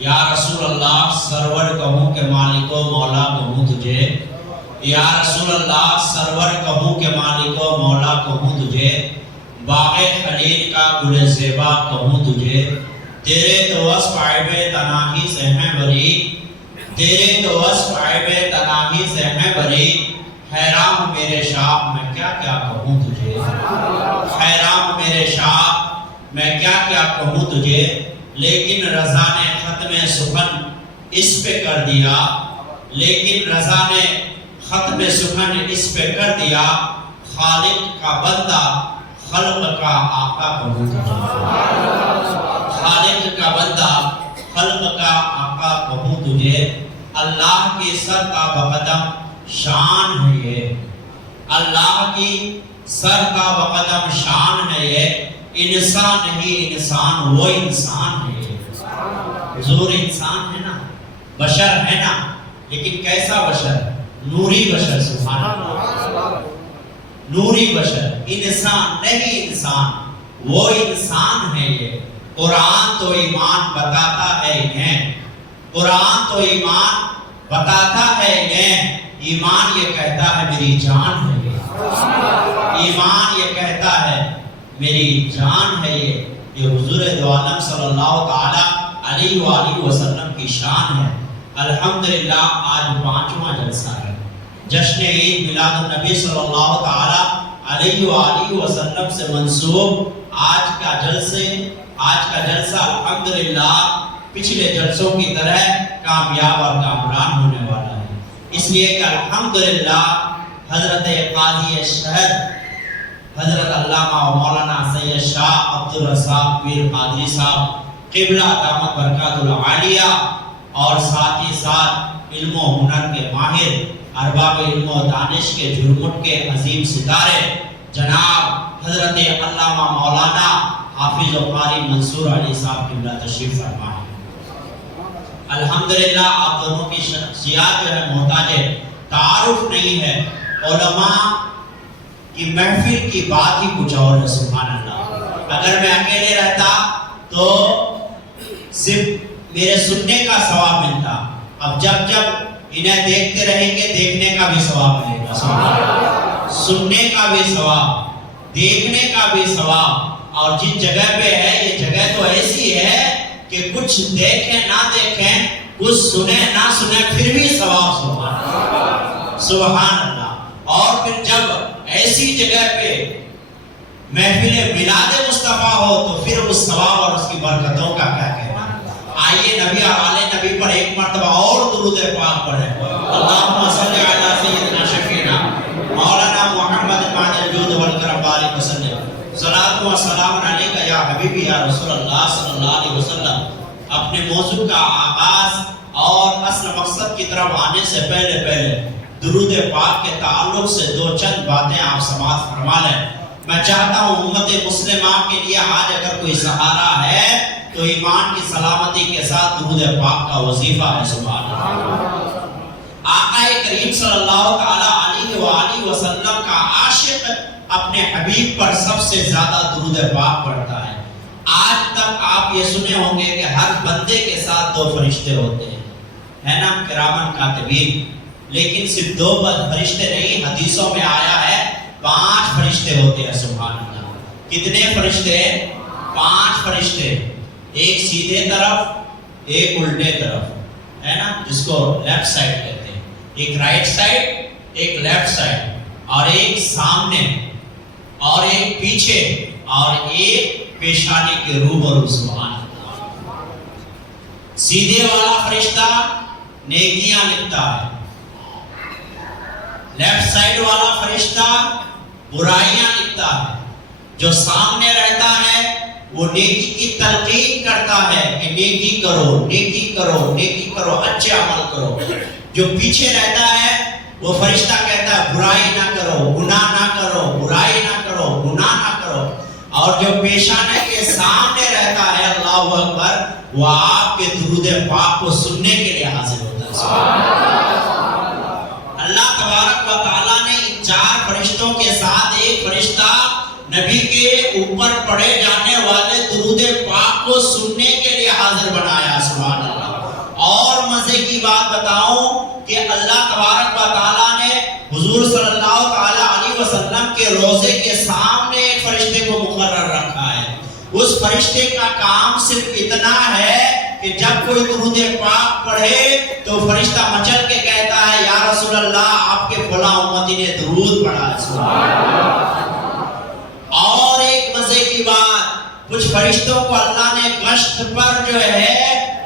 یا رسول اللہ سرور کہوں کہ مالک و مولا کہوں تجھے، یا رسول اللہ سرور کہوں کہ مالک و مولا کہوں تجھے، باغ خلیل کا گل زیبا کہوں تجھے، تیرے تو وصف عیب تناہی سے ہیں بری، تیرے تو وصف عیب تناہی سے ہیں بری، حیرام میرے شاہ میں کیا کیا کہوں تجھے، حیرام میرے شاہ میں کیا کیا کہوں تجھے، لیکن رضا نے ختم سخن اس پہ کر دیا، لیکن رضا نے ختم سخن اس پہ کر دیا، خالق کا بندہ خلق کا آقا کہوں تجھے، خالق کا بندہ خلق کا آقا کہوں تجھے، اللہ کی سر کا بقدم شان ہے یہ، اللہ کی سر کا بقدم شان ہے یہ، انسان نہیں انسان وہ انسان ہے یہ، حضور انسان ہے نا، بشر ہے نا، لیکن کیسا بشر؟ نوری بشر، سبحان اللہ، نوری بشر، انسان نہیں انسان وہ انسان ہے یہ، قرآن تو ایمان بتاتا ہے انہیں، قرآن تو ایمان بتاتا ہے انہیں، ایمان یہ کہتا ہے میری جان ہے یہ، ایمان یہ کہتا ہے میری جان ہے یہ حضور دو عالم صلی اللہ تعالی علیہ وآلہ وسلم کی شان ہے۔ الحمدللہ آج 5واں جلسہ ہے، جشن عید میلاد النبی صلی اللہ تعالی علیہ وآلہ وسلم سے منسوب آج کا جلسہ الحمدللہ پچھلے جلسوں کی طرح کامیاب اور کامران ہونے والا ہے، اس لیے کہ الحمدللہ حضرت قاضی شہر حضرت علامہ و مولانا سید شاہ عبدالرزاق میر قادری صاحب قبلہ دامت برکات العالیہ اور ساتھ ہی ساتھ علم و ہنر کے ماہر، ارباب علم و دانش کے جھرمٹ کے عظیم ستارے جناب حضرت علامہ مولانا حافظ و قاری منصور علی صاحب قبلہ تشریف فرما ہے۔ الحمدللہ آپ دونوں کی شخصیات جو ہے محتاج تعارف نہیں ہے، علماء کی محفل کی بات ہی کچھ اور ہے، سبحان اللہ۔ اگر میں اکیلے رہتا تو صرف میرے سننے کا ثواب ملتا، اب جب انہیں دیکھتے رہیں گے دیکھنے کا بھی ثواب ملے گا، سبحان اللہ، سننے کا بھی ثواب، دیکھنے کا بھی ثواب، اور جس جگہ پہ ہے یہ جگہ تو ایسی ہے کہ کچھ دیکھیں نہ دیکھیں، کچھ سنیں نہ سنیں، پھر بھی ثواب، سبحان اللہ، سبحان اللہ۔ اور پھر جب ایسی جگہ پہ محفل میلاد مصطفیٰ ہو تو پھر اس ثواب اور اس کی برکتوں کا کیا کہنا۔ آئیے نبی اور آل نبی پر ایک مرتبہ اور درود پاک پڑھیں۔ اللہم صلی علی سیدنا شفیعنا مولانا محمد ماجد الجود والکرم بارک وسلم، صلاۃ و سلام علیک یا حبیبی یا رسول اللہ صلی اللہ علیہ وسلم۔ اپنے موضوع کا آغاز اور اصل مقصد کی طرف آنے سے پہلے درود پاک کے تعلق سے دو چند باتیں آپ سماعت فرما لیں۔ میں چاہتا ہوں امت مسلمہ کے لیے آج اگر کوئی سہارا ہے تو ایمان کی سلامتی کے ساتھ درود پاک کا وظیفہ ہے، سبحان اللہ۔ آقا کریم صلی اللہ تعالی علیہ وآلہ وسلم کا عاشق اپنے حبیب پر سب سے زیادہ درود پاک پڑھتا ہے۔ آج تک آپ یہ سنے ہوں گے کہ ہر بندے کے ساتھ دو فرشتے ہوتے ہیں، ہے نا، کرامن کاتبین، لیکن صرف دو فرشتے نہیں، حدیثوں میں آیا ہے 5 فرشتے ہوتے ہیں، سبحان اللہ۔ کتنے فرشتے؟ 5 فرشتے، ایک سیدھے طرف، ایک الٹے طرف، ہے نا، جس کو لیفٹ سائڈ کہتے ہیں، ایک رائٹ سائڈ، ایک لیفٹ سائڈ، اور ایک سامنے، اور ایک پیچھے، اور ایک پیشانی کے روبرو، سبحان اللہ۔ سیدھے والا فرشتہ نیکیاں لکھتا ہے، لیفٹ سائڈ والا فرشتہ برائیاں لکھتا ہے، جو سامنے رہتا ہے وہ نیکی کی تلقین کرتا ہے کہ نیکی کرو، نیکی کرو، نیکی کرو، اچھے عمل کرو۔ جو پیچھے رہتا ہے وہ فرشتہ کہتا ہے برائی نہ کرو، گناہ نہ کرو، برائی نہ کرو، گناہ نہ کرو۔ اور جو پیشانے کے سامنے رہتا ہے، اللہ اکبر، وہ آپ کے درود پاک کو سننے کے لیے حاضر ہوتا ہے۔ اللہ تبارک و تعالیٰ نے ان 4 فرشتوں کے ساتھ ایک فرشتہ نبی کے اوپر پڑھے جانے والے درود پاک کو سننے کے لیے حاضر بنایا، سبحان اللہ۔ اور مزے کی بات بتاؤں کہ اللہ تبارک و تعالیٰ نے حضور صلی اللہ تعالیٰ علیہ وسلم کے روضے کے سامنے ایک فرشتے کو مقرر رکھا ہے. اس فرشتے کا کام صرف اتنا ہے کہ جب کوئی درود پاک پڑھے تو فرشتہ مچل کے کہتا ہے یا رسول اللہ آپ کے فلاں امتی نے درود پڑھا ہے. اور ایک مزے کی بات, کچھ فرشتوں کو اللہ نے گشت پر جو ہے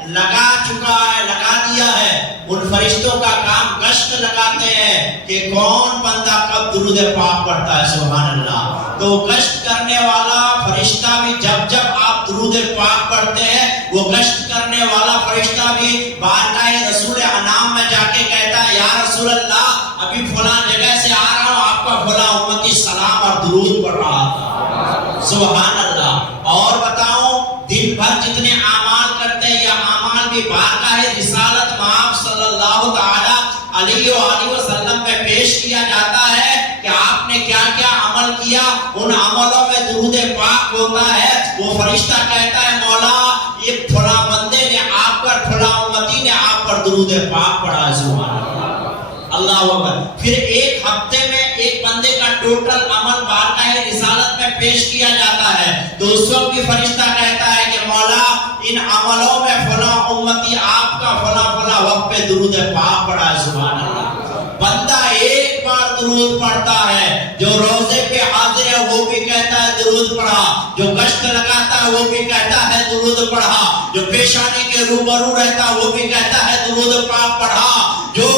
لگا چکا ہے, لگا دیا ہے. ان فرشتوں کا کام گشت لگاتے ہیں کہ کون بندہ کب درود پاک پڑھتا ہے. سبحان اللہ. تو گشت کرنے والا فرشتہ بھی جب جب آپ درود پاک پڑھتے ہیں وہ گشت کرنے والا فرشتہ بھی بارگاہ رسول انام میں جا کے کہتا ہے یا رسول اللہ ابھی فلاں جگہ سے آ رہا ہوں, آپ کا فلاں امتی سلام اور درود پڑھ رہا تھا. سبحان اللہ. اور بتاؤں دن بھر جتنے اعمال کرتے ہیں یہ اعمال بھی بارگاہ رسالت مآب صلی اللہ تعالی علیہ وآلہ وسلم میں پیش کیا جاتا ہے کہ آپ نے کیا کیا عمل کیا. ان عملوں میں درود پاک ہوتا ہے. وہ فرشتہ کہتا ہے مولا یہ فلاں بندے نے آپ پر, فلاں امتی نے آپ پر درود پاک پڑھا. سبحان اللہ اکبر. پھر ایک ہفتے میں ایک بندے کا ٹوٹل عمل بارگاہ رسالت میں پیش کیا جاتا ہے تو اس وقت بھی فرشتہ کہتا ہے کہ مولا ان عملوں میں فلاں امتی آپ کا فلاں فلاں وقت پہ درود پاک پڑھا. سبحان اللہ. بندہ ایک بار درود پڑھتا ہے, جو روزے پہ حاضر ہے وہ بھی کہتا ہے درود پڑھا, جو گشت لگاتا ہے وہ بھی کہتا ہے درود پڑھا, جو پیشانی کے روبرو رہتا ہے وہ بھی کہتا ہے درود پاک پڑھا, جو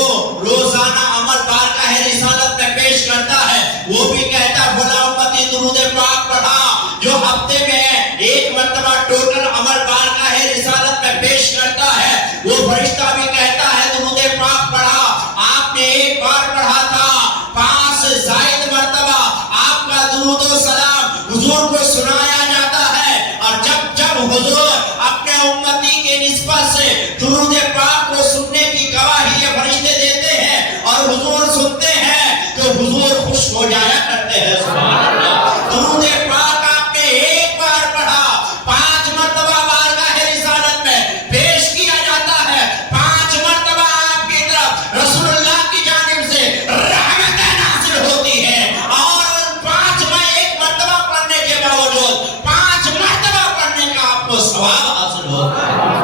روزانہ عمل بارگاہ رسالت میں پیش کرتا ہے وہ بھی کہتا ہے فلاں امتی درود پاک پڑھا, جو ہفتے میں ایک مرتبہ ٹوٹل عمل بارگاہ رسالت میں پیش کرتا ہے وہ فرشتہ بھی کہتا ہے درود پاک پڑھا. آپ نے ایک بار پڑھا تھا, 5 سے زائد مرتبہ آپ کا درود و سلام حضور کو سنایا جاتا ہے. اور جب جب حضور اپنے امتی کے نسبت سے درود پاک کو سننے کی گواہی یہ فرشتے دیتے ہیں اور حضور سنتے ہیں تو حضور خوش ہو جایا کرتے ہیں. سبحان اللہ. درود پاک آپ نے ایک بار پڑھا, 5 مرتبہ بارگاہ رسالت میں پیش کیا جاتا ہے, 5 مرتبہ آپ کی طرف رسول اللہ کی جانب سے رحمتیں نازل ہوتی ہیں اور 5 میں ایک مرتبہ پڑھنے کے باوجود 5 مرتبہ پڑھنے کا آپ کو ثواب حاصل ہوتا ہے.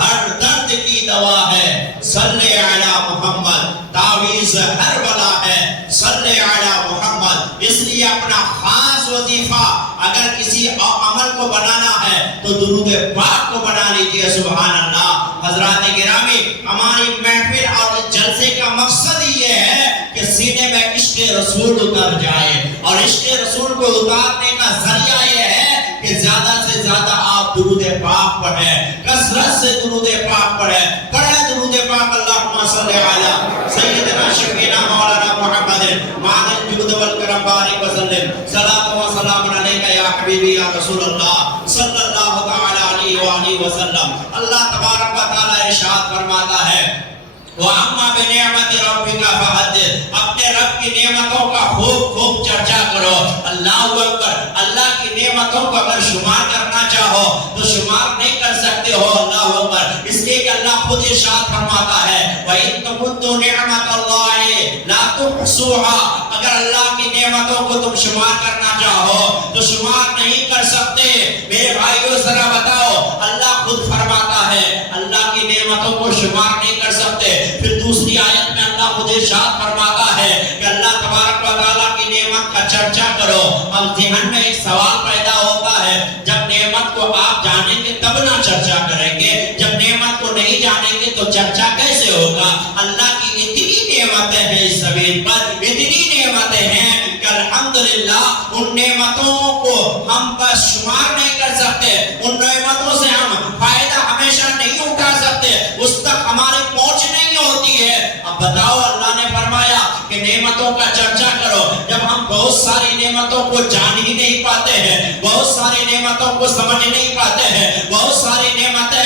ہر درد کی دوا ہے صلی علی محمد, تعویذ ہر بلا ہے صلی علی محمد. اس لیے اپنا خاص وظیفہ اگر کسی عمل کو بنانا ہے تو درود پاک کو بنا لیجیے. سبحان اللہ. حضرات گرامی, ہماری محفل اور جلسے کا مقصد یہ ہے کہ سینے میں عشق رسول اتر جائے, اور عشق رسول کو اتارنے کا ذریعہ یہ ہے کہ زیادہ سے زیادہ آپ درود پاک پڑھیں, کثرت سے درود پاک پڑھیں. پڑھیں درود پاک. اللہم صلی علی سیدنا شفینا مولانا محمد معدن جود والکرم بارک وسلم. صلاۃ و سلام علیک یا حبیبی یا رسول اللہ صلی اللہ تعالی علیہ وآلہ وسلم. اللہ تبارک و تعالی ارشاد فرماتا ہے وَأَمَّا بِنِعْمَةِ رَبِّكَ فَحَدِّثْ. اپنے رب کی نعمتوں کا خوب خوب چرچا کرو. اللہ اکبر. اللہ کی نعمتوں کو اگر شمار کرنا چاہو تو شمار نہیں کر سکتے ہو. اللہ اکبر. اس لیے کہ اللہ خود ارشاد فرماتا ہے وَإِن تَعُدُّوا نِعْمَةَ اللَّهِ لَا تُحْصُوهَا. اگر اللہ کی نعمتوں کو تم شمار کرنا چاہو تو شمار نہیں کر سکتے. میرے بھائیو ذرا بتاؤ, اللہ خود فرماتا ہے اللہ کی نعمتوں کو شمار نہیں کر سکتے. پھر دوسری آیت میں اللہ خود ارشاد فرماتا ہے کہ اللہ تبارک و تعالیٰ کی نعمت کا چرچا کرو. اب ذہن میں ایک سوال پیدا ہوتا ہے, جب نعمت کو آپ جانیں گے تب نہ چرچا کریں گے, جب نعمت کو نہیں جانیں گے تو چرچا کیسے ہوگا. اللہ کی اتنی نعمتیں ہیں اس زمین پر, اتنی نعمتیں ہیں کہ الحمدللہ ان نعمتوں کو ہم بس شمار نہیں کر سکتے. ان نعمتوں سے ہم فائدہ ہمیشہ نہیں اٹھا سکتے, اس تک ہماری پہنچ نہیں ہوتی ہے. اب بتاؤ, اللہ نے فرمایا کہ نعمتوں کا چرچا کرو. جب ہم بہت ساری نعمتوں کو جان ہی نہیں پاتے ہیں, بہت ساری نعمتوں کو سمجھ نہیں پاتے ہیں, بہت ساری نعمتیں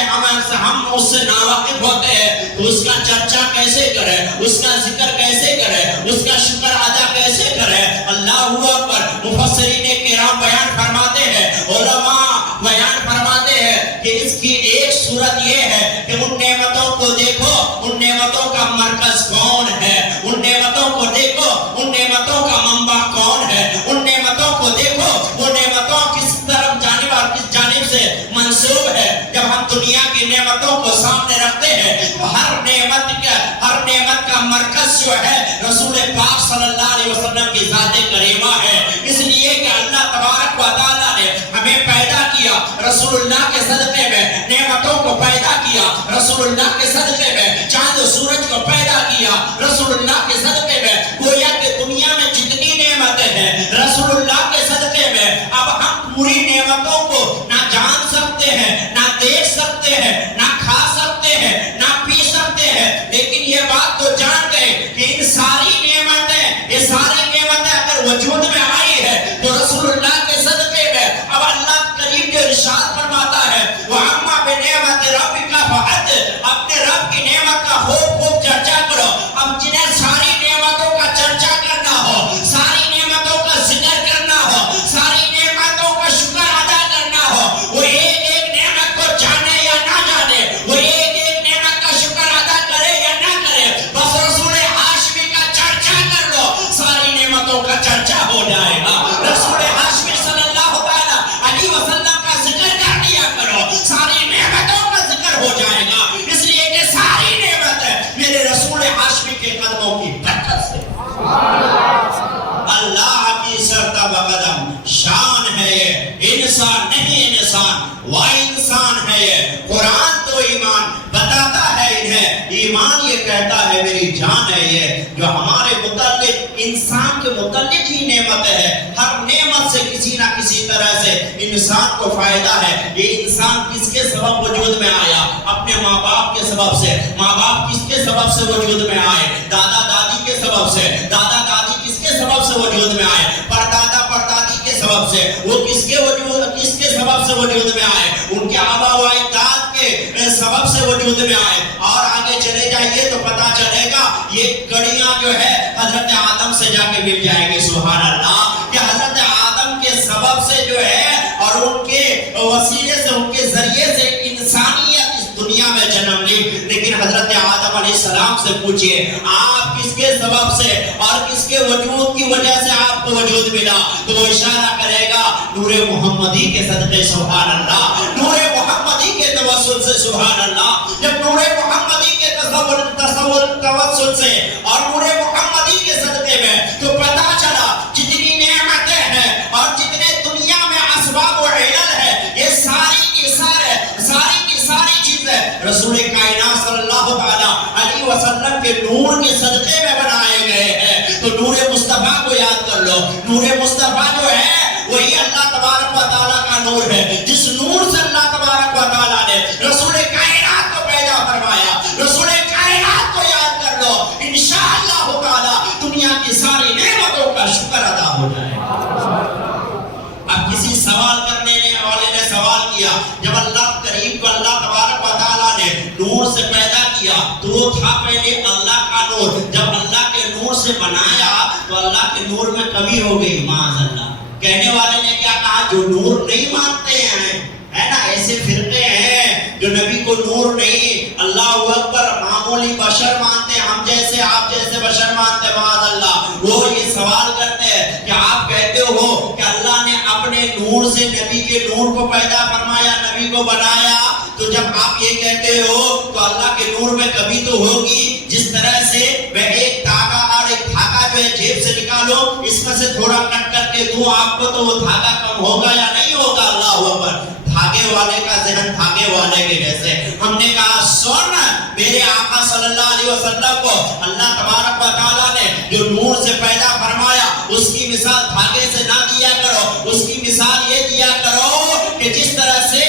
ہم اس سے ناواقف ہوتے ہیں, تو اس کا چرچا کیسے کریں, اس کا ذکر کیسے کریں, اس کا شکر ادا کیسے کریں. اللہ اکبر. مفسرین کرام بیان فرماتے ہیں, علماء بیان فرماتے ہیں کہ اس کی ایک صورت یہ ہے کہ ان نعمتوں جو ہے رسول پاک صلی اللہ علیہ وسلم کی ذات کریمہ ہے، اس لیے کہ اللہ تبارک و تعالیٰ نے ہمیں پیدا کیا رسول اللہ کے صدقے میں، نعمتوں کو پیدا کیا رسول اللہ کے صدقے میں، چاند و سورج کو پیدا کیا رسول اللہ کے صدقے میں، گویا کہ دنیا میں جتنی نعمتیں ہیں رسول اللہ کے صدقے میں، اب ہم پوری نعمتوں کو نہ جان سکتے ہیں، نہ دیکھ سکتے ہیں، نہ کھا سکتے ہیں، نہ پی سکتے ہیں، لیکن یہ بات تو جان گئے کہ ان ساری نعمتیں، یہ ساری نعمتیں اگر وجود میں آئی ہے تو رسول اللہ کے صدقے میں۔ اب اللہ کریم کے ارشاد فرماتا ہے وَأَمَّا بِنِعْمَةِ رَبِّكَ فَحَدِّثْ، اپنے رب کی نعمت کا خوب خوب چرچا کرو۔ اب جنہیں ساری نعمتوں کا چرچا کرنا ہو، ساری نعمتوں کا ذکر کرنا ہو، ساری نعمتوں کا شکر ادا کرنا ہو، وہ ایک ایک نعمت کو جانے یا نہ جانے، وہ ایک ایک نعمت کا شکر ادا کرے یا نہ کرے، بس رسول ہاشمی کا چرچا کر لو، ساری نعمتوں کا چرچا ہو جائے گا۔ رسول ہاشمی صلی اللہ علیہ وسلم کا ذکر کر دیا کرو، ساری نعمتوں کا ذکر ہو جائے گا، اس لیے کہ ساری نعمتیں میرے رسول ہاشمی کے قدموں کی برکت سے۔ اللہ کی سرتا بقدم شان ہے یہ، انسان نہیں انسان و انسان ہے یہ۔ قرآن تو ایمان بتاتا ہے انہیں، ایمان یہ کہتا ہے میری جان ہے یہ، جو ہمارے متعلق انسان کے متعلق ہی نعمت ہے، ہر نعمت سے کسی نہ کسی طرح سے انسان کو فائدہ ہے۔ یہ انسان کس کے سبب وجود میں آیا؟ اپنے ماں باپ کے سبب سے۔ ماں باپ کس کے سبب سے وجود میں آئے؟ دادا دادی کے سبب سے۔ دادا دادی کس کے سبب سے وجود میں آئے؟ پردادا پردادی کے سبب سے۔ وہ کس کے سبب سے وجود میں آئے؟ ان کے آبا و اجداد کے سبب سے وجود میں آئے۔ اور آگے چلے جائیے تو پتا چلے گا یہ کڑیاں جو ہے حضرت آدم سے جا کے مل جائے گی، سبحان اللہ، کہ حضرت آدم کے سبب سے جو ہے اور ان کے وسیلے سے، ان کے ذریعے سے انسانیت اس دنیا میں جنم لی۔ لیکن حضرت آدم علیہ السلام سے پوچھئے آپ کس کے سبب سے اور کس کے وجود کی وجہ سے آپ کو وجود ملا؟ تو وہ اشارہ کرے گا نور محمدی کے صدقے، سبحان اللہ، نور محمدی کے توسل سے، سبحان اللہ۔ جب نور محمدی کے توسل سے اور نور محمدی کے صدقے میں تو پتا چلا جتنی نعمتیں ہیں اور جتنے دنیا میں اسباب و علل ہے، یہ ساری کی ساری چیزیں رسول کائنات صلی اللہ علیہ وسلم کے نور کے صدقے میں بنائے گئے ہیں۔ تو نور مصطفیٰ کو یاد کر لو، نور مصطفیٰ جو ہے وہی اللہ تبارک و تعالیٰ کا نور ہے، جس نور سے اللہ تبارک و تعالیٰ نے رسول کائنات کو پیدا فرمایا۔ رسول کائنات کو یاد کر لو، انشاءاللہ تعالیٰ دنیا کی ساری نعمتوں کا شکر ادا ہو جائے۔ اب کسی سوال کرنے والے نے سوال کیا، جب اللہ کریم کو اللہ تبارک و تعالیٰ نے نور سے پیدا کیا تو وہ تھا پہلے اللہ کا نور، جب اللہ کے نور سے بنایا تو اللہ کے نور میں کمی ہو گئی، معاذ اللہ۔ کہنے والے نے کیا کہا؟ جو نور نہیں مانتے ہیں، ہے نا، ایسے فرقے ہیں جو نبی کو نور نہیں، اللہ اکبر، معمولی بشر مانتے، ہم جیسے آپ جیسے بشر مانتے، معاذ اللہ۔ وہ یہ سوال کرتے ہیں کہ آپ کہتے ہو کہ اللہ نے اپنے نور سے نبی کے نور کو پیدا فرمایا، نبی کو بنایا، تو جب آپ یہ کہتے ہو تو اللہ کے نور میں کمی تو ہوگی، جس طرح سے میں ایک دھاگا اور ایک دھاگا جو ہے جیب سے نکالو، اس میں سے تھوڑا کٹ کر کے دوں آپ کو تو وہ دھاگا کم ہوگا یا نہیں ہوگا؟ اللہ اکبر۔ دھاگے والے کا ذہن دھاگے والے کے جیسے۔ ہم نے کہا سن، میرے آقا صلی اللہ علیہ وسلم کو اللہ تبارک و تعالیٰ نے جو نور سے پیدا فرمایا اس کی مثال دھاگے سے نہ دیا کرو، اس کی مثال یہ دیا کرو کہ جس طرح سے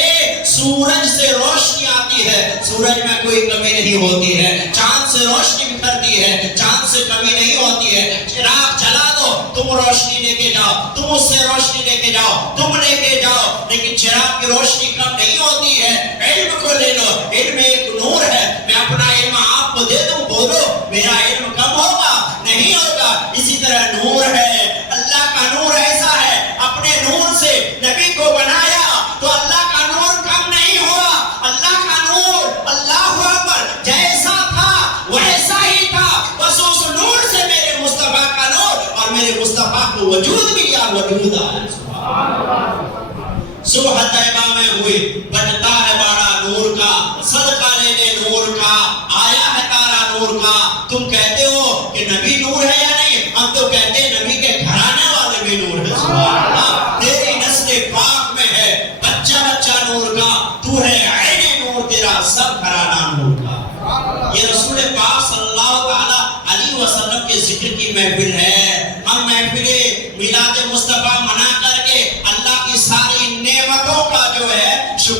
سورج سے روشنی آتی ہے، سورج میں کوئی کمی نہیں ہوتی ہے، چاند سے روشنی نکلتی ہے، چاند سے کمی نہیں ہوتی ہے، چراغ جلا دو تم روشنی لے کے جاؤ، تم اس سے روشنی لے کے جاؤ، تم لے کے جاؤ، لیکن چراغ کی روشنی کم نہیں ہوتی ہے۔ علم کو لے لو، علم ایک نور ہے، میں اپنا علم آپ کو دے دوں، بولو میرا علم کم ہوگا؟ نہیں ہوگا۔ اسی طرح نور ہے، اللہ کا نور ایسا ہے، اپنے نور سے نبی کو بنایا تو اللہ کا نور کم نہیں ہوا، اللہ کا نور اللہ اکبر جیسا تھا ویسا ہی تھا، بس اس نور سے میرے مصطفیٰ کا نور اور میرے مصطفیٰ کو وجود ملا، وجود آیا۔ صبح طیبہ میں ہوئی، بجتا ہے باڑا نور کا، صدقہ لینے نور کا، آیا ہے تارا نور کا۔ تم کہتے ہو کہ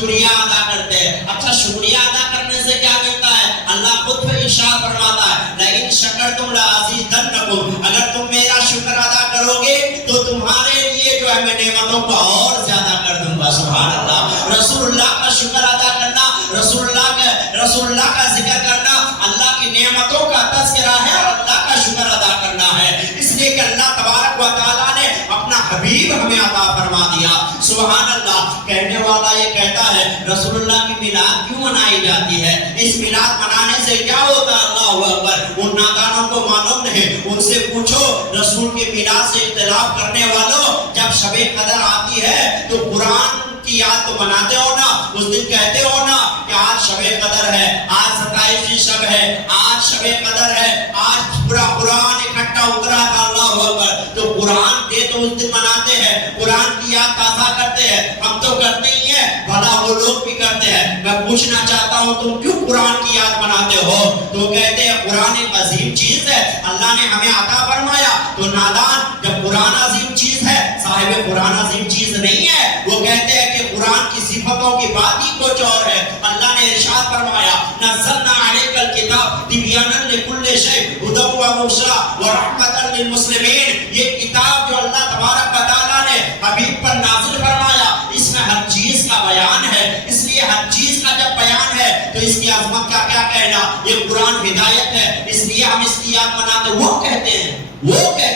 شکریہ ادا کرتے ہیں. اچھا شکریہ ادا کرنے سے کیا ملتا ہے؟ اللہ خود پہ ارشاد فرماتا ہے لئن شکرتم لازیدنکم، اگر تم میرا شکر ادا کرو گے تو تمہارے لیے جو ہے میں نعمتوں کو اور زیادہ کر دوں گا. سبحان اللہ. رسول اللہ کا شکر ادا کرنا، رسول اللہ کا ذکر کرنا اللہ کی نعمتوں کا تذکرہ ہے اور اللہ کا شکر ادا کرنا ہے. اس لیے کہ اللہ تبارک و تعالیٰ نے اپنا حبیب ہمیں عطا فرما دیا. سبحان اللہ. کہنے والا یہ کہتا ہے رسول اللہ کی میلاد کیوں منائی جاتی ہے؟ اس میلاد منانے سے کیا ہوتا ہے؟ اللہ اکبر. ان نادانوں کو معلوم نہیں، ان سے پوچھو. رسول کے میلاد سے اختلاف کرنے والوں، جب شب قدر آتی ہے تو قرآن کی یاد تو مناتے ہو نا، اس دن کہتے ہو نا کہ آج شب قدر ہے، آج 27ویں شب ہے، آج شب قدر ہے، آج پورا قرآن اکٹھا اترا تھا. اللہ اکبر. تو قرآن دے تو اس دن مناتے ہیں، قرآن کی یاد تازہ کرتے ہیں. ہم تو کرتے ہی ہیں، بھلا وہ لوگ بھی کرتے ہیں. میں پوچھنا چاہتا ہوں تم کیوں قرآن کی یاد مناتے ہو؟ تو کہتے ہیں قرآن ایک عظیم چیز ہے، اللہ نے ہمیں عطا فرمایا. تو نادان، جب قرآن عظیم چیز ہے، صاحب قرآن عظیم چیز نہیں ہے. وہ کہتے ہیں کہ قرآن کی صفتوں کی بات ہی کچھ اور ہے. اللہ نے ارشاد فرمایا نزلنا علیک الکتاب تبیانا لکل شیء ھدی و بشری و رحمۃ للمسلمین. یہ کتاب جو اللہ تبارک و تعالیٰ نے حبیب پر نازل فرمایا، اس میں ہر چیز کا بیان ہے. اس لیے ہر چیز کا جب بیان ہے تو اس کی عظمت کا کیا کہنا. یہ قرآن ہدایت ہے، اس لیے ہم اس کی یاد مناتے. وہ کہتے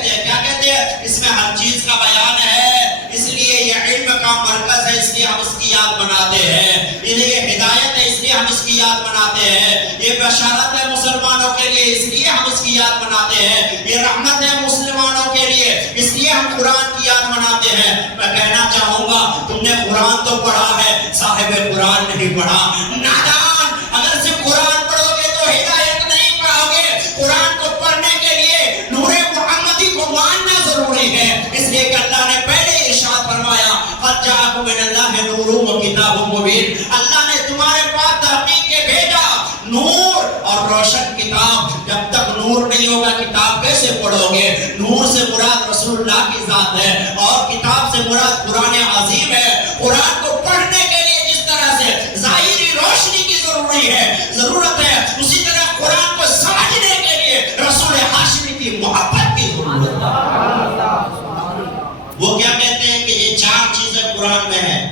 ہیں کیا کہتے ہیں؟ اس میں ہر چیز کا بیان ہے، اس لیے یہ علم کا مرکز ہے، اس لیے ہم اس کی یاد مناتے ہیں. یہ ہدایت ہے، اس لیے ہم اس کی یاد مناتے ہیں. یہ بشارت ہے مسلمانوں کے لیے، اس لیے ہم اس کی یاد مناتے ہیں. یہ رحمت ہے مسلمانوں کے لیے، اس لیے ہم قرآن کی یاد مناتے ہیں. میں کہنا چاہوں گا تم نے قرآن تو پڑھا ہے، صاحب قرآن نہیں پڑھا. نادان، اگر صرف قرآن پڑھو گے تو ہدایت نہیں پاؤ گے. قرآن کو پڑھنے کے لیے نور محمدی کو ماننا ضروری ہے. اس لیے کہ اللہ نے پہلے ارشاد فرمایا قد جاءکم من اللہ نور و کتاب مبین. اللہ نے تمہارے پاس تحقیق کے بھیجا نور اور روشن کتاب. جب تک نور نہیں ہوگا کتاب کیسے پڑھو گے؟ نور سے مراد رسول اللہ کی ذات ہے اور کتاب سے مراد قرآن عظیم ہے. قرآن کو پڑھنے کے لیے جس طرح سے ظاہری روشنی کی ضرورت ہے، اسی طرح قرآن کو سمجھنے کے لیے رسول ہاشمی کی محبت کی ضرورت ہے. وہ کیا کہتے ہیں کہ یہ 4 چیزیں قرآن میں ہیں.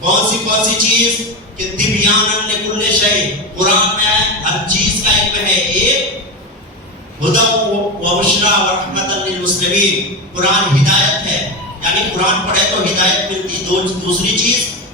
کون سی چیز؟ کہ تبیانا لکل شیء. قرآن میں ہے، ہر چیز کا علم ہے. ایک ھدی و بشری و رحمۃ للمسلمین. قرآن ہدایت ہے، یعنی قرآن پڑھے تو ہدایت ملتی.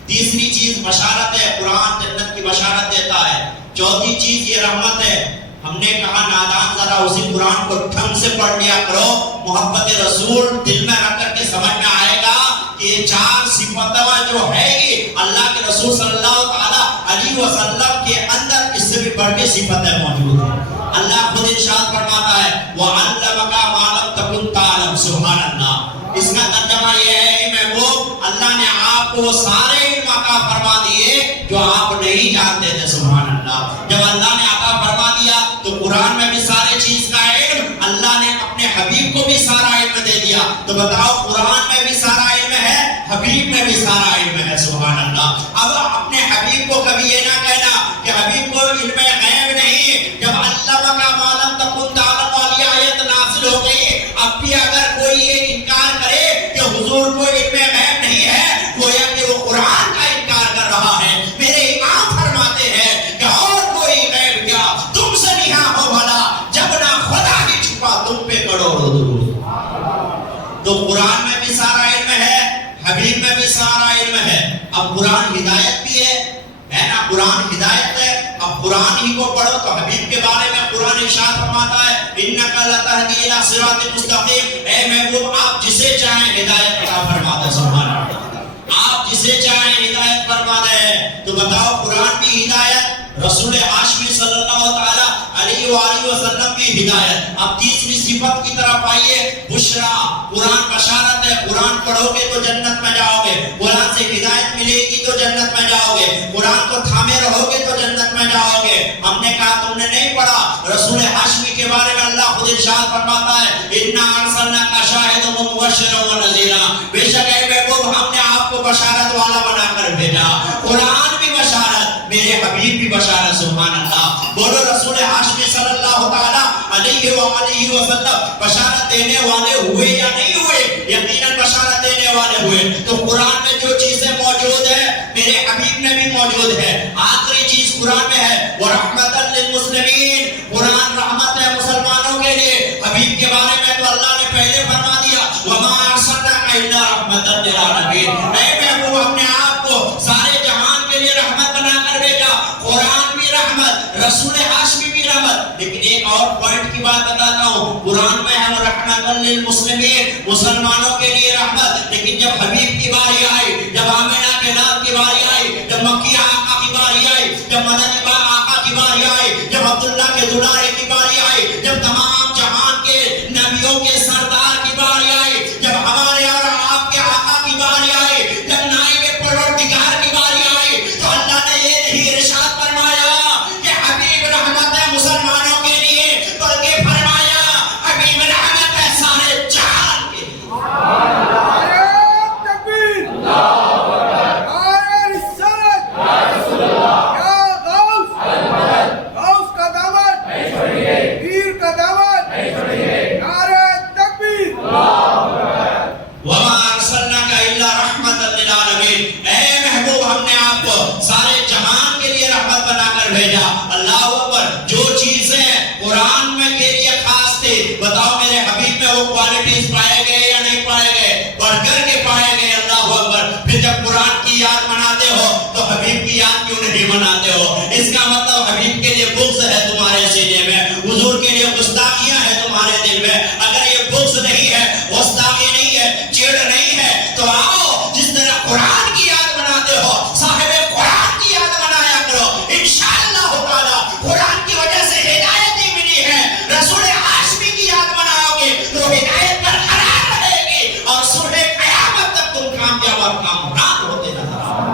تیسری چیز بشارت ہے، قرآن جنت کی بشارت دیتا ہے. چوتھی چیز یہ رحمت ہے. ہم نے کہا نادان ذرا اسی قرآن کو ڈھنگ سے پڑھ لیا کرو، محبت رسول دل میں رکھ کر کے سمجھ میں آئے گا کہ یہ 4 صفتیں جو ہے یہ اللہ کے رسول صلی اللہ تعالی علیہ وسلم کے اندر اس سے بھی بڑھ کے صفتیں موجود ہیں. اللہ خود ارشاد فرماتا ہے وَعَلَّمَكَ مَا لَمْ تَكُنْ تَعْلَمْ. سبحان اللہ. اس کا ترجمہ یہ ہے محبوب اللہ نے آپ کو سارے علم عطا فرما دیے جو آپ نہیں جانتے تھے. سبحان اللہ. جب اللہ نے عطا فرما دیا تو قرآن میں بھی سارے چیز کا علم، اللہ نے اپنے حبیب کو بھی سارا علم دے دیا. تو بتاؤ قرآن میں بھی سارا علم ہے، حبیب میں بھی سارا علم ہے. سبحان اللہ. اب اپنے حبیب کو کبھی یہ نہ کہنا کہ حبیب کو علم غیب نہیں. جب علمک ما لم تکن تعلم والی آیت نازل ہو گئی، اب بھی اگر کوئی یہ انکار کرے کہ حضور کو علم غیب نہیں ہے، گویا کہ وہ قرآن کا انکار کر رہا ہے. میرے امام فرماتے ہیں کہ اور کوئی غیب کیا تم سے نہاں ہو بھلا، جب نہ خدا ہی چھپا تم پہ کروڑوں درود. تو قرآن میں بھی سارا علم ہے، حبیب میں بھی سارا علم ہے. اب قرآن ہدایت بھی ہے نا. قرآن ہدایت ہے. اب قرآن ہی کو پڑھو تو حبیب کے بارے میں قرآن ارشاد فرماتا ہے انک لتہدی الی صراط مستقیم. اے محبوب آپ جسے چاہیں ہدایت عطا فرما دیں. سبحان اللہ. آپ جسے چاہیں ہدایت فرما دیں. تو بتاؤ قرآن بھی ہدایت، رسول ہاشمی صلی اللہ تعالی علیہ وآلہ وسلم بھی ہدایت. اب تیسری صفت کی طرف آئیے، بشرا. قرآن بشارت ہے. قرآن پڑھو گے تو جنت میں جاؤ گے، قرآن سے ہدایت ملے گی تو جنت میں جاؤ گے، قرآن کو تھامے رہو گے تو جنت میں جاؤ گے. ہم نے کہا تم نے نہیں پڑھا. رسول ہاشمی کے بارے میں اللہ خود ارشاد فرماتا ہے انا ارسلناک شاہدا ومبشرا ونذیرا. بے شک اے محبوب ہم نے آپ کو بشارت والا بنا کر بھیجا. قرآن بھی سبحان اللہ. بولو رسول ہاشمی صلی اللہ تعالی علیہ وآلہ وسلم بشارت دینے والے ہوئے یا نہیں ہوئے؟ یقیناً بشارت دینے والے ہوئے. تو قرآن میں جو چیزیں موجود ہیں میرے حبیب میں بھی موجود ہے. آخری چیز قرآن میں ہے وَرَحْمَةً لِّلْمُسْلِمِينَ، قرآن رحمت ہے مسلمانوں کے لیے. حبیب کے بارے میں تو اللہ نے پہلے فرما دیا وَمَا أَرْسَلْنَاكَ إِلَّا رَحْمَةً لِّلْعَالَمِينَ، اے محبوب اپنے آپ کو سارے جہان کے لیے رحمت بنا کر بھیجا. قرآن بھی رحمت، رسول ہاشمی بھی رحمت. لیکن ایک اور پوائنٹ کی بات بتاتا ہوں، قرآن میں ہے رحمت للمسلمین، مسلمانوں کے لیے رحمت. لیکن جب حبیب کی باری آئی، جب آمنہ کے لال کی باری آئی، جب مکی آقا کی باری آئی، جب مدنی با آقا کی باری آئی، جب عبداللہ کے دلارے کی باری آئی، جب تمام جہان کے نبیوں کے سردار کی باری آئی، جب ہمارے اور آپ کے آقا کی باری آئی، جب نائب پروردگار کی باری آئی، تو اللہ نے یہ نہیں ارشاد فرمایا کہ حبیب رحمت ہے مسلمانوں کے لیے، بلکہ فرمایا حبیب رحمت ہے سارے جہان کے لیے. سارے جہان کے لیے رحمت بنا کر بھیجا. اللہ اکبر. جو چیزیں قرآن میں کے لیے خاص تھے، بتاؤ میرے حبیب میں وہ کوالٹیز پائے گئے یا نہیں پائے گئے؟ بڑھ کر کے پائے گئے. اللہ اکبر. پھر جب قرآن کی یاد مناتے ہو تو حبیب کی یاد کیوں نہیں مناتے ہو؟ اس کا مطلب حبیب کے لیے بغض ہے تمہارے سینے میں، حضور کے لیے گستاخیاں ہیں تمہارے دل میں. اگر یہ بغض نہیں ہے، گستاخی نہیں ہے، چڑ نہیں ہے، تو آؤ جس طرح قرآن کی یاد مناتے ہو صاحب قرآن کی یاد منایا کرو. انشاءاللہ تعالی قرآن کی وجہ سے ہدایتیں ملی ہے. رسول ہاشمی کی یاد مناؤ گے تو ہدایت برقرار رہے گی اور صبح قیامت تک تم کامیاب اور کامران ہوتے نظر آؤ.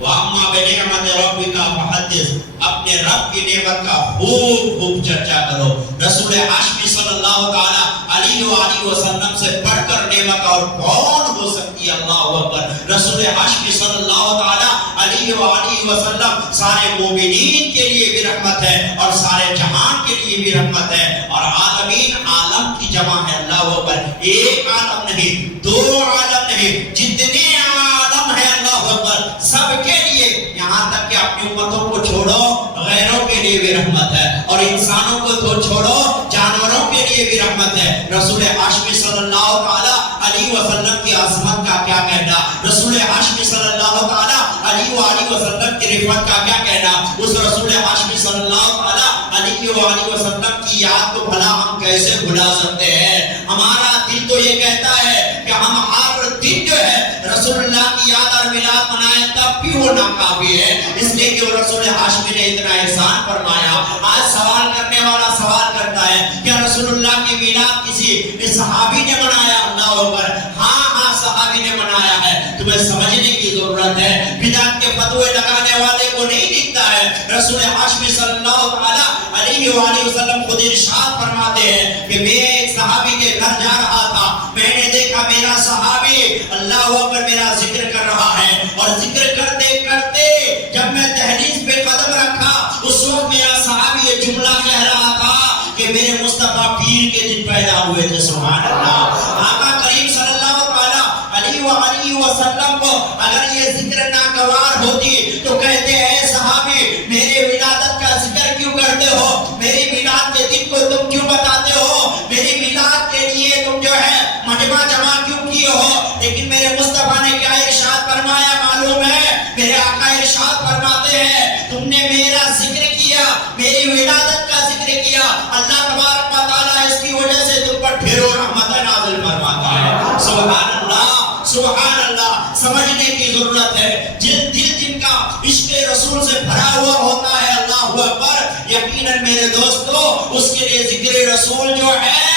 وَأَمَّا بِنِعْمَةِ رَبِّكَ فَحَدِّثْ، اپنے رب کی نعمت کا خوب خوب چرچا کرو. رسول ہاشمی صلی اللہ تعالی علیہ وآلہ وسلم سے بڑھ کر نعمت اور کون ہو سکتی ہے؟ اللہ اکبر. رسول ہاشمی صلی اللہ تعالی علیہ وآلہ وسلم سارے مومنین کے لیے بھی رحمت ہے اور سارے جہان کے لیے بھی رحمت ہے. اور عالمین عالم کی جمع ہے. اللہ اکبر. ایک عالم نہیں، دو عالم نہیں، جتنے عالم ہیں اللہ اکبر سب کے لیے، یہاں تک کہ اپنی امتوں کو چھوڑو غیروں کے لیے بھی رحمت ہے، اور انسانوں کو تو چھوڑو جانوروں کے لیے بھی رحمت ہے. رسول ہاشمی صلی اللہ تعالی علیہ وسلم کی عظمت کا کیا کہنا، رسول ہاشمی صلی اللہ تعالی علیہ وآلہ وسلم کی رفعت کا کیا کہنا. اس رسول ہاشمی صلی اللہ تعالی علیہ وآلہ وسلم کی یاد کو بھلا ہم کیسے بھلا سکتے ہیں؟ ہمارا دل تو یہ کہتا ہے کہ ہم ہر دن جو ہے رسول اللہ کی یاد اور میلاد منائیں، تب بھی وہ ناکافی ہے، اس لیے کہ وہ رسول ہاشمی نے اتنا احسان فرمایا. آج سوال کرنے والا سوال کرتا ہے کیا رسول اللہ کی میلاد کسی صحابی نے منایا؟ اللہ اکبر. ہاں صحابی نے منایا ہے. تمہیں سمجھنے کی ضرورت ہے. بدعت کے فتوے لگانے والے کو نہیں دکھتا ہے. رسول ہاشمی صلی اللہ تعالی علیہ وآلہ وسلم خود ارشاد فرماتے ہیں کہ میں ایک صحابی کے گھر جا رہا تھا، میں نے دیکھا میرا صحابی اللہ اکبر میرا ذکر کر رہا ہے، اور ذکر کرتے کرتے جب میں دہلیز پہ قدم رکھا اس وقت میرا صحابی یہ جملہ کہہ رہا تھا کہ میرے مصطفیٰ پیر کے دن پیدا ہوئے تھے. سبحان اللہ. آقا کریم صلی اللہ تعالی علیہ وآلہ وسلم کو اگر یہ ذکر ناگوار ہوتی تو کہتے ہیں صحابی میرے ولادت کا ذکر کیوں کرتے ہو، میری میلاد کے دن کو تم کیوں بتاتے ہو، میری میلاد کے لیے تم جو ہے مجمع جمع کیوں کیے ہو. لیکن میرے مصطفیٰ نے کیا ارشاد فرمایا معلوم ہے؟ میرے آقا ارشاد فرماتے ہیں تم نے میرا ذکر کیا، میری ولادت کا ذکر کیا، اللہ تبارک و تعالیٰ اس کی وجہ سے تم پر ڈھیروں رحمت نازل فرماتا ہے. سبحان اللہ سبحان اللہ. سمجھنے کی ضرورت ہے. دل جن کا عشق رسول سے بھرا ہوا ہوتا ہے اللہ اکبر، یقیناً میرے دوستو اس کے لیے ذکر رسول جو ہے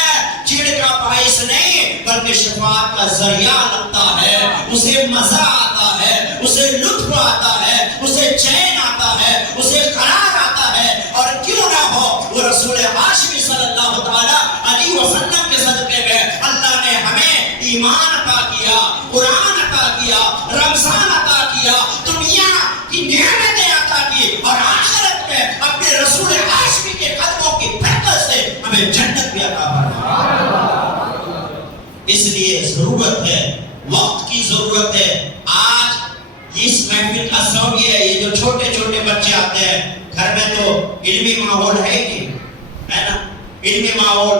چڑ کا باعث نہیں بلکہ شفاعت کا ذریعہ لگتا ہے. اسے مزہ آتا ہے، اسے لطف آتا ہے، اسے چین آتا ہے، اسے قرار آتا ہے. اور کیوں نہ ہو وہ رسول ہاشمی صلی اللہ تعالی علیہ وسلم کے صدقے میں اللہ نے ہمیں ایمان عطا کیا، قرآن عطا کیا، رمضان عطا کیا، دنیا کی نعمتیں عطا کی، اور آخر آخرت میں اپنے رسول ہاشمی کے قدموں کی برکت سے ہمیں جنت بھی عطا فرما۔ اس لیے ضرورت ہے، وقت کی ضرورت ہے۔ آج اس محفل کا سبب یہ ہے، یہ جو چھوٹے چھوٹے بچے آتے ہیں، گھر میں تو علمی ماحول ہے ہی، ہے نا، علمی ماحول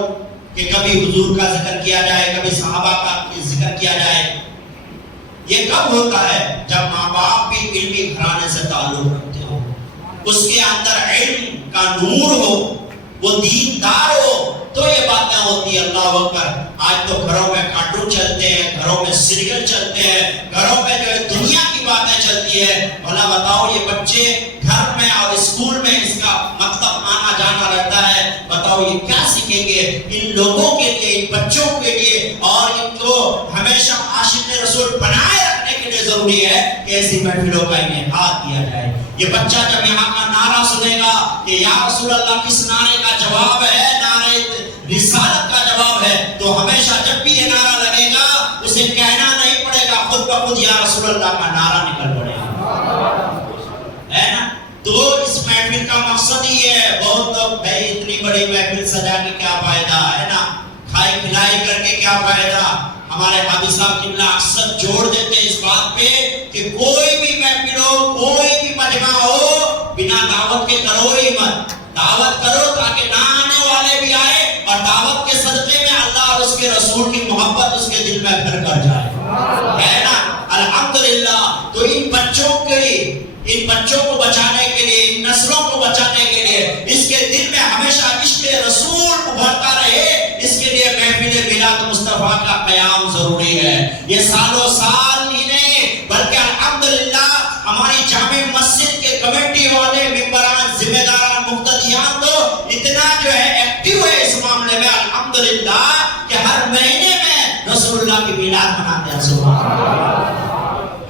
کہ کبھی حضور کا ذکر کیا جائے، کبھی صحابہ کا ذکر کیا جائے۔ یہ کب ہوتا ہے؟ جب ماں باپ بھی علمی گھرانے سے تعلق رکھتے ہو، اس کے اندر علم کا نور ہو، وہ دیندار ہو، تو یہ باتیں ہوتی ہیں۔ اللہ اکبر۔ آج تو گھروں میں کارٹون چلتے ہیں، گھروں میں سیریل چلتے ہیں، گھروں میں جو ہے دنیا کی باتیں چلتی ہے۔ بھلا بتاؤ یہ بچے گھر میں اور اسکول میں اس کا مطلب آنا جانا رہتا ہے، بتاؤ یہ کیا سیکھیں گے؟ ان لوگوں کے لیے، ان بچوں کے لیے، اور ان کو ہمیشہ عاشق رسول بنائے رکھنے کے لیے ضروری ہے کہ ایسی محفلوں کا انعقاد کیا جائے۔ یہ بچہ جب یہاں کا نعرہ سنے گا کہ یا رسول اللہ کس نعرے کا جواب ہے؟ نعرے رسالت کا جواب ہے، تو ہمیشہ جب بھی یہ نعرہ لگے گا اسے کہنا نہیں پڑے گا، خود بخود یا رسول اللہ کا نعرہ نکل پڑے گا، ہے نا۔ تو اس محفل کا مقصد ہی ہے۔ بہت لوگ بھائی اتنی بڑی محفل سجا کے کیا فائدہ، ہے نا، کھائی کھلائی کر کے کیا فائدہ۔ ہمارے حاجی صاحب قبلہ اکثر جوڑ دیتے ہیں اس بات پہ کہ کوئی بھی محفل ہو، کوئی بھی مجمع ہو، بنا دعوت کے کرو ہی مت۔ دعوت کرو تاکہ نہ آنے والے بھی آئے، اور دعوت کے صدقے میں اللہ اور اس کے رسول کی محبت اس کے دل میں گھر کر جائے، ہے نا۔ الحمدللہ۔ تو ان بچوں کو بچانے کے لیے، ان نسلوں کو بچانے کے لیے، اس کے دل میں ہمیشہ عشق رسول ابھرتا رہے، اس کے لیے محفل میلاد مصطفیٰ کا قیام ضروری ہے۔ یہ سالوں سال ہی نہیں بلکہ الحمدللہ ہماری جامع مسجد کے کمیٹی والے، ممبران، ذمہ داران، مقتدیان تو اتنا جو ہے ایکٹیو ہے اس معاملے میں الحمدللہ کہ ہر مہینے میں رسول اللہ کی میلاد مناتے ہیں۔ سبحان اللہ۔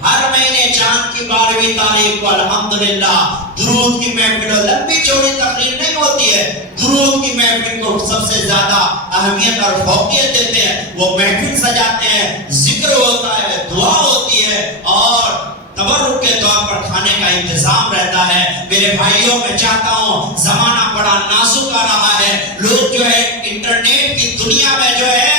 ہر مہینے چاند کی 12ویں تاریخ کو الحمدللہ درود کی محفل، لمبی چوڑی تقریر نہیں ہوتی ہے، درود کی محفل کو سب سے زیادہ اہمیت اور فوقیت دیتے ہیں۔ وہ محفل سجاتے ہیں، ذکر ہوتا ہے، دعا ہوتی ہے، اور تبرک کے طور پر کھانے کا انتظام رہتا ہے۔ میرے بھائیوں میں چاہتا ہوں، زمانہ بڑا نازک آ رہا ہے، لوگ جو ہے انٹرنیٹ کی دنیا میں جو ہے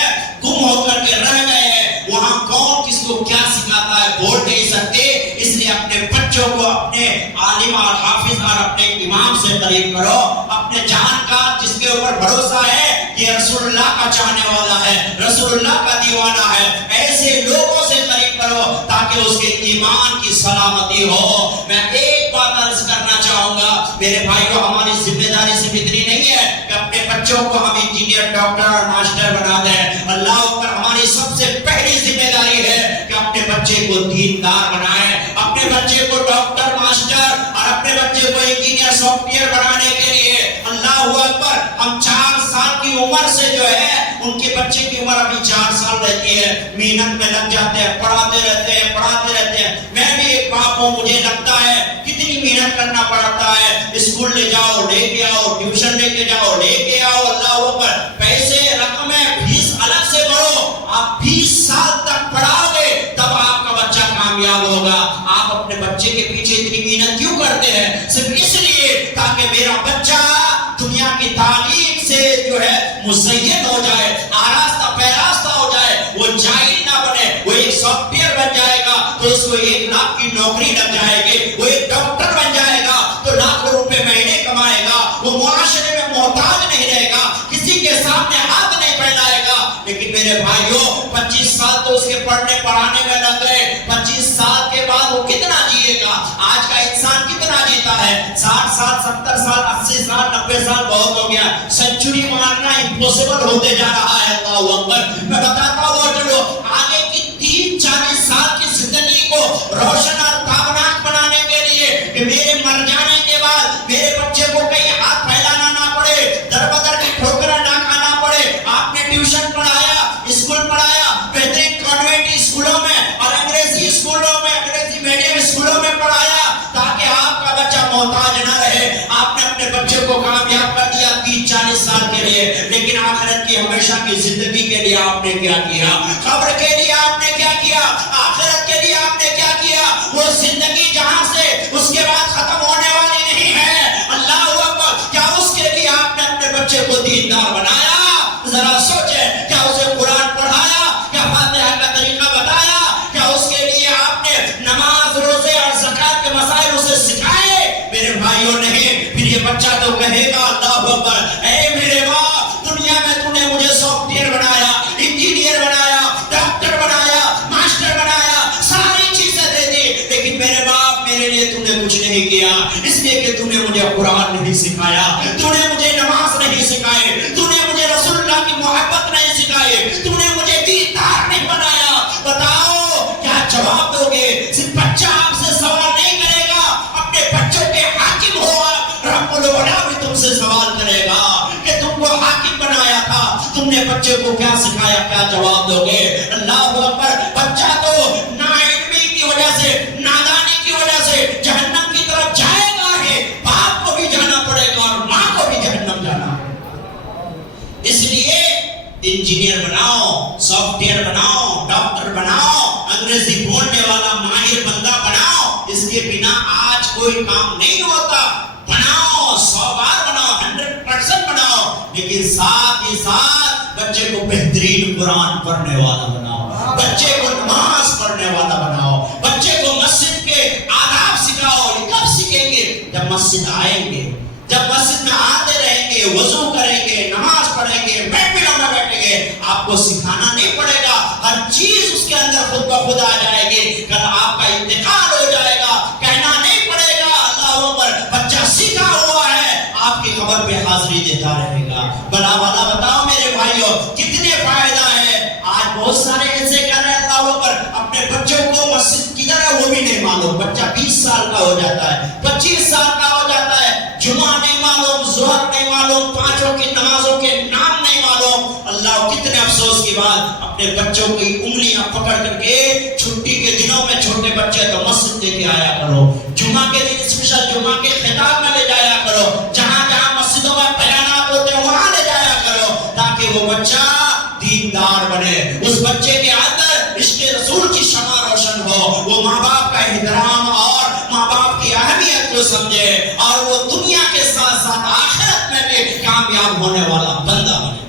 گم ہو کر کے رہ گئے ہیں۔ وہاں کون کس کو کیا سکھاتا ہے بول نہیں سکتے، اس لیے اپنے بچوں کو اپنے عالم اور حافظ اور اپنے امام سے قریب کرو۔ اپنے جانکار جس کے اوپر بھروسہ ہے کہ رسول اللہ کا چاہنے والا ہے، رسول اللہ کا دیوانہ ہے، ایسے لوگوں سے قریب کرو تاکہ اس کے ایمان کی سلامتی ہو۔ میں ایک بات عرض کرنا چاہوں گا میرے بھائیوں، ہماری ذمہ داری صرف اتنی نہیں ہے کہ اپنے بچوں کو ہم انجینئر، ڈاکٹر اور ماسٹر بنا دیں۔ اللہ پر ہماری سب سے پہلی ذمہ داری ہے کہ اپنے بچے کو دیندار بنائیں، اپنے بچے کو ڈاکٹر، ماسٹر اور اپنے بچے کو انجینئر، سافٹ ویئر بنانے کے لیے اللہ اکبر ہم 4 سال کی عمر سے جو ہے، ان کے بچے کی عمر ابھی 4 سال رہتی ہے، محنت میں لگ جاتے ہیں، پڑھاتے رہتے ہیں۔ میں بھی ایک باپ ہوں، مجھے لگتا ہے کتنی محنت کرنا پڑتا ہے۔ اسکول لے جاؤ، لے کے آؤ، ٹیوشن لے کے جاؤ، لے کے آؤ، اللہ اکبر، پیسے، رقمیں، فیس الگ سے بھرو۔ آپ 20 سال تک پڑھاؤ گے تب آپ کا بچہ کامیاب ہوگا۔ آپ اپنے بچے کے پیچھے اتنی محنت کیوں کرتے ہیں؟ صرف اس لیے تاکہ میرا بچہ دنیا کی تعلیم سے جو ہے مزین ہو جائے، آراستہ پیراستہ ہو جائے، وہ جاہل نہ بنے۔ وہ ایک سافٹ ویئر بن جائے گا تو اس کو 1 لاکھ کی نوکری لگ جائے گی، وہ ایک ڈاکٹر بن جائے گا تو لاکھوں روپے مہینے کمائے گا، وہ معاشرے میں محتاج نہیں رہے گا، کسی کے سامنے ہاتھ نہیں پھیلائے گا۔ لیکن میرے بھائیوں 25 سال تو اس کے پڑھنے پڑھانے میں لگ گئے، 25 سال کے بعد وہ کتنا جیے گا؟ آج کا انسان کتنا جیتا ہے؟ 60 سال، 70 سال، 80 سال، 90 سال بہت ہو گیا۔ سینچری مارنا امپوسیبل ہوتے جا رہا ہے۔ اللہ اکبر۔ میں بتاتا ہوں چلو آگے کی 30-40 سال کی زندگی کو روشن اور تابناک بنانے کے لیے کہ میرے مر جانے کے بعد میرے بچے کو کہیں ہاتھ پھیلانا نہ پڑے، در بدر کی ٹھوکریں نہ کھانا پڑے۔ آپ نے ٹیوشن پڑھایا، اسکول پڑھایا، بہترین کانوینٹ اسکولوں میں اور انگریزی اسکولوں میں، انگریزی میڈیم اسکولوں میں پڑھایا تاکہ آپ کا بچہ محتاج نہ رہے۔ آپ نے اپنے بچے کو کامیاب کر دیا 30-40 سال کے لیے، لیکن آخرت کی ہمیشہ کی زندگی کے لیے آپ نے کیا کیا؟ قبر کے لیے آپ نے کیا کیا؟ آخرت کے لیے آپ نے کیا کیا؟ بچے کو دیندار بنایا؟ ذرا سوچے، کیا اسے قرآن پڑھایا؟ کیا فاتحہ کا طریقہ بتایا؟ کیا اس کے لیے آپ نے نماز، روزے اور زکات کے مسائل اسے سکھائے؟ میرے بھائیوں نہیں، پھر یہ بچہ تو کہے گا اللہ اکبر، اے میرے باپ، دنیا میں تو نے مجھے سافٹ ویئر بنایا، انجینئر بنایا، ڈاکٹر بنایا، ماسٹر بنایا، ساری چیزیں دے دی، لیکن میرے باپ میرے لیے تو نے کچھ نہیں کیا، اس لیے کہ تو نے مجھے قرآن نہیں سکھایا، تو نے مجھے نماز نہیں سکھائی، تو نے مجھے رسول اللہ کی محبت نہیں سکھائی، تو نے مجھے دیندار نہیں بنایا۔ بتاؤ کیا جواب دو گے؟ صرف بچہ آپ سے سوال نہیں کرے گا، اپنے بچوں کے حاکم ہو آپ، رب العلا بھی تم سے سوال کرے گا کہ تم کو حاکم بنایا تھا، تم نے بچے کو کیا سکھایا؟ کیا جواب دو گے؟ اللہ اکبر، بچہ تو ناعلمی کی وجہ سے، نادانی کی وجہ سے جہنم کی طرف جائے گا ہے، باپ کو بھی جانا پڑے گا اور ماں کو بھی جہنم جانا پڑے گا۔ اس لیے انجینئر بناؤ، سافٹ ویئر بناؤ، ڈاکٹر بناؤ، انگریزی بولنے والا ماہر بندہ بناؤ، اس کے بنا آج کوئی کام نہیں ہوتا۔ بناؤ، 100 بار بناؤ، 100% بناؤ، لیکن ساتھ ہی ساتھ بچے کو بہترین قرآن پڑھنے والا بناؤ، بچے کو نماز پڑھنے والا بناؤ، بچے کو مسجد کے آداب سکھاؤ۔ یہ کب سیکھیں گے؟ جب مسجد آئیں گے، جب مسجد میں آتے رہیں گے، وضو کریں گے، نماز پڑھیں گے، محفلوں میں بیٹھیں گے، آپ کو سکھانا نہیں پڑے گا، ہر چیز اس کے اندر خود بخود آ جائے گی۔ کل آپ کا انتقال ہو جائے گا، کہنا نہیں پڑے گا اللہ اکبر، بچہ سیکھا ہوا ہے، آپ کی قبر پہ حاضری دیتا رہے گا۔ بلا والا بتاؤ میرے بھائیوں، کتنے فائدہ ہے؟ آج بہت سارے ایسے کر رہے ہیں اللہ اکبر، اپنے بچوں کو مسجد کدھر ہے وہ بھی نہیں معلوم۔ بچہ 20 سال کا ہو جاتا ہے، 25 سال کا ہو جاتا ہے، جمعہ نہیں معلوم، ظہر نہیں معلوم، پانچوں کی نمازوں کے نام نہیں معلوم۔ اللہ، کتنے افسوس کی بات، اپنے بچوں کی انگلیاں پکڑ کر کے چھٹی کے دنوں میں چھوٹے بچے تو مسجد لے کے آیا کرو، جمعہ کے دن اسپیشل جمعہ کے خطاب میں لے جایا کرو، جہاں جہاں مسجدوں میں بیانات ہوتے ہیں وہاں لے جایا کرو، تاکہ وہ بچہ دیندار بنے، اس بچے کے اندر عشق رسول کی شمع روشن ہو، وہ ماں باپ کا احترام اور ماں باپ کی اہمیت کو سمجھے، اور وہ دنیا کے ساتھ ساتھ آخرت میں بھی کامیاب ہونے والا بندہ بنے۔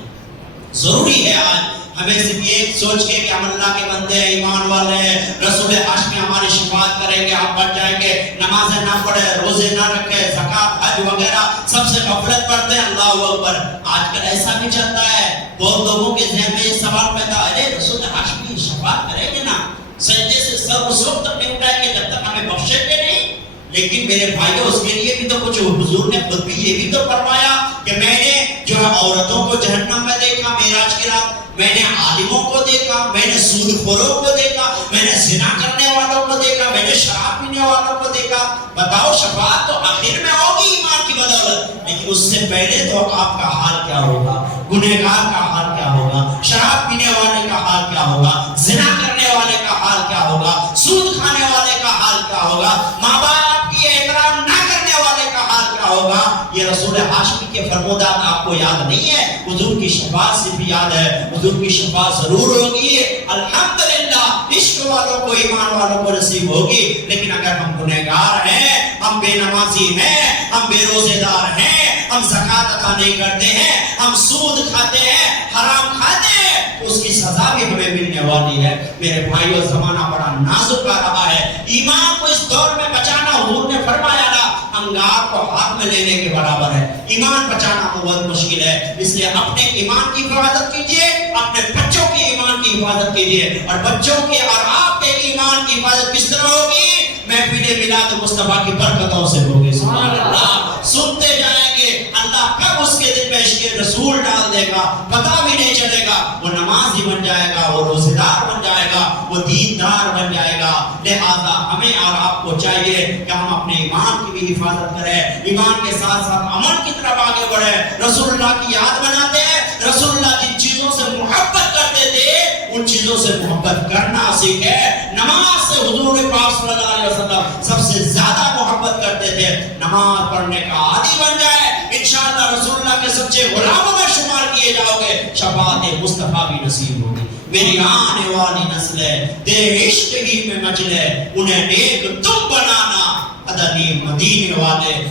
ضروری ہے آج ہمیں صرف ایک سوچ کے کہ ہم اللہ کے بندے ہیں، ایمان والے ہیں، رسول ہاشمی ہماری شفاعت کریں گے، ہم بچ جائیں گے، نمازیں نہ پڑھے، روزے نہ رکھے، زکات، حج وغیرہ سب سے غفلت کرتے ہیں۔ اللہ اکبر، آج کل ایسا بھی چلتا ہے، بہت لوگوں کے ذہن میں یہ سوال پیدا، ارے رسول ہاشمی شفاعت کریں گے نا، سجدے سے سر اس وقت تک نہیں اٹھائیں گے جب تک ہمیں بخشیں گے نہیں۔ لیکن میرے بھائیوں، اس کے لیے بھی تو کچھ، حضور نے خود بھی یہ بھی تو فرمایا کہ میں نے جو ہے عورتوں کو جہنم میں دیکھا معراج کی رات، میں نے عالموں کو دیکھا، میں نے سود خوروں کو دیکھا، میں نے زنا کرنے والوں کو دیکھا، میں نے شراب پینے والوں کو دیکھا۔ بتاؤ، شفاعت تو آخر میں ہوگی ایمان کی بدولت، لیکن اس سے پہلے تو آپ کا حال کیا ہوگا، گنہگار کا حال کیا ہوگا، شراب پینے والے کا حال کیا ہوگا، زنا کرنے والے کا حال کیا ہوگا، سود کھانے والے کا حال کیا ہوگا، ماں باپ کی احترام نہ کرنے والے کا حال کیا ہوگا۔ یہ رسول ہاشمی کے فرمودات آپ کو یاد نہیں ہے؟ حضور کی شفاعت سے بھی یاد ہے، حضور کی شفاعت ضرور ہوگی، الحمدللہ، عشق والوں کو، ایمان والوں کو نصیب ہوگی۔ لیکن اگر ہم گنہگار ہیں، ہم بے نمازی ہیں، ہم بے روزے دار ہیں، ہم زکات ادا نہیں کرتے ہیں، ہم سود کھاتے ہیں، حرام کھاتے ہیں، تو اس کی سزا بھی ہمیں ملنے والی ہے۔ میرے بھائیو، زمانہ بڑا نازک آ رہا ہے، ایمان کو اس دور میں بچانا، حضور نے فرمایا نا، انگار کو ہاتھ میں لینے کے برابر ہے۔ ایمان بچانا بہت مشکل ہے، اس لیے اپنے ایمان کی حفاظت کیجئے، اپنے بچوں کی ایمان کی حفاظت کیجئے، اور بچوں کے اور آپ کے ایمان کی حفاظت کس طرح ہوگی؟ محفل میلاد مصطفیٰ کی برکتوں سے ہوگی۔ سبحان اللہ، سنتے جائیں گے، اللہ کب اس کے دل میں عشق رسول ڈال دے گا پتہ بھی نہیں چلے گا، وہ نمازی بن جائے گا، وہ روزے دار بن جائے گا، وہ دیندار بن جائے گا۔ لہذا ہمیں اور آپ کو چاہیے کہ ہم اپنے ایمان کی بھی حفاظت کریں، ایمان کے ساتھ ساتھ عمل کی طرف آگے بڑھیں، رسول اللہ کی یاد بناتے ہیں، رسول اللہ جن چیزوں سے محبت کرتے تھے ان چیزوں سے محبت کرنا سیکھیں۔ نماز سے حضور پاک صلی اللہ علیہ وسلم سب سے زیادہ محبت کرتے تھے، نماز پڑھنے کا عادی بن جائے، انشاءاللہ رسول اللہ کے سچے غلاموں میں شمار کیے جاؤ گے، شفاعت مصطفیٰ بھی نصیب ہوگی۔ میری آنے والی نسلیں تیرے عشق ہی میں مچلے، انہیں نیک تم بنانا، عدنی مدینے والے